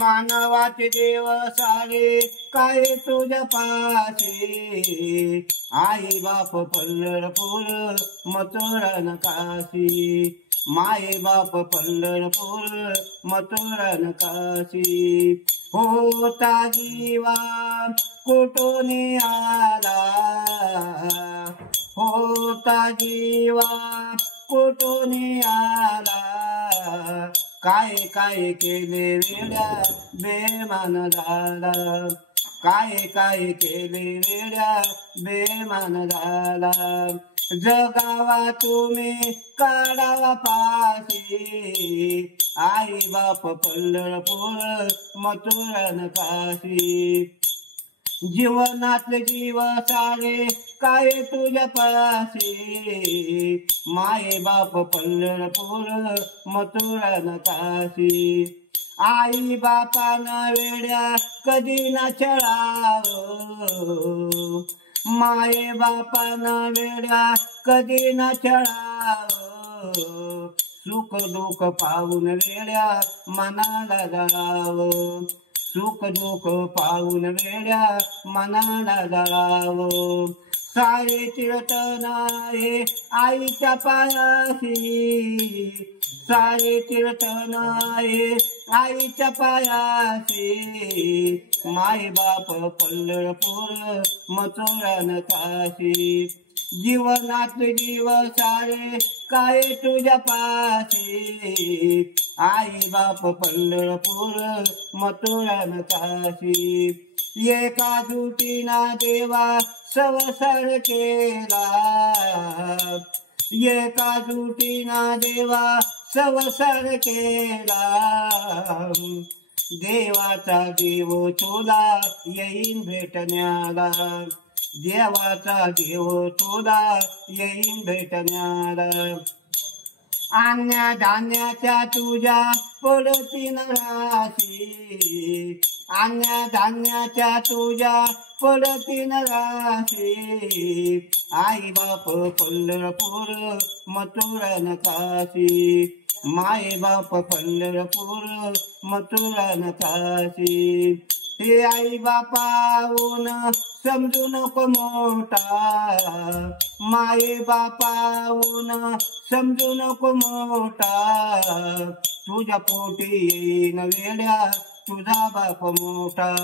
मानवाचे देव सारे काय तुझ्या पाशी, आई बाप पंढरपूर मथुरा न काशी, माये बाप पंढरपूर मथुरा न काशी. होता जीवा कुठून आला, होता जीवा कुठून आला, काय काय केले वेड्या बेमान झाला, काय काय केले वेड्या बेमान झाला. जगावा तुम्ही काढावा पाशी, आई बाप पंढरपूर मथुरा न काशी. जीवनातले जीव सारे काय तुझ्या पाशी, माये बाप पंढरपूर मथुरा न काशी. आई बापानं वेड्या कधी न छळावं, माये बापानं वेड्या कधी न छळावं. सुख दुःख पाहून वेड्या मनाला जाळावं, सुख दुःख पाहून वेड्या मनाला जाळावं. सारे तीर्थन आहे आईच्या पायाशी, सारे तीर्थन आहे आईच्या पायाशी, माय बाप पंढरपूर मथुरा न काशी. जीवनात जीव सारे काय तुझ्या पाशी, आई बाप पंढरपूर मथुरा न काशी. एका जुटीना देवा संसार केला, एका जुटीना देवा संसार केला. देवाचा देव तुला येईन भेटण्याला, देवाचा देव तुला येईन भेटण्याला. अन्य धान्याच्या तुझ्या पडतीन राशी, अन्य धान्याच्या तुझ्या पडतीन राशी, आई बाप पंढरपूर मथुरा न काशी, माय बाप पंढरपूर मथुरा न काशी. हे आई बापाहून समजू नको मोठा, माये बापाहून समजू नको मोठा. तुझ्या पोटी येईन वेड्या तुझा बाप मोठा,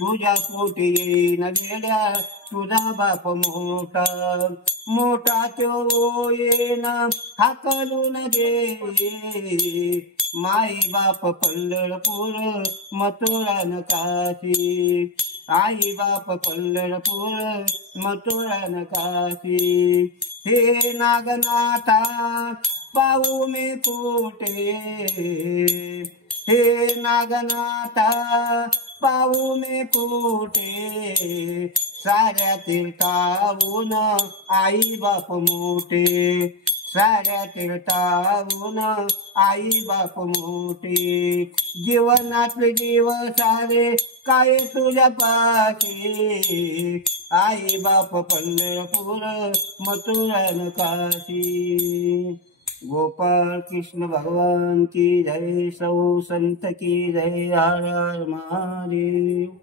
तुझ्या पोटी येईन वेड्या तुझा बाप मोठा. मोठा तो येईन हाकलून दे, माई बाप पंढरपूर मथुरा न काशी, आई बाप पंढरपूर मथुरा न काशी. हे नागनाथा पाहू मी कुठे, हे नागनाथा पाहू मी कुठे. साऱ्या तीर्थाहून आई बाप मोठे, साऱ्या तीर्थाहून आई बाप मोठे. जीवनातले जीव सारे काय तुझ्या पाशी, आई बाप पंढरपूर मथुरा न काशी. गोपाल कृष्ण भगवान की जय, सौ संत की जय. हर हर महादेव.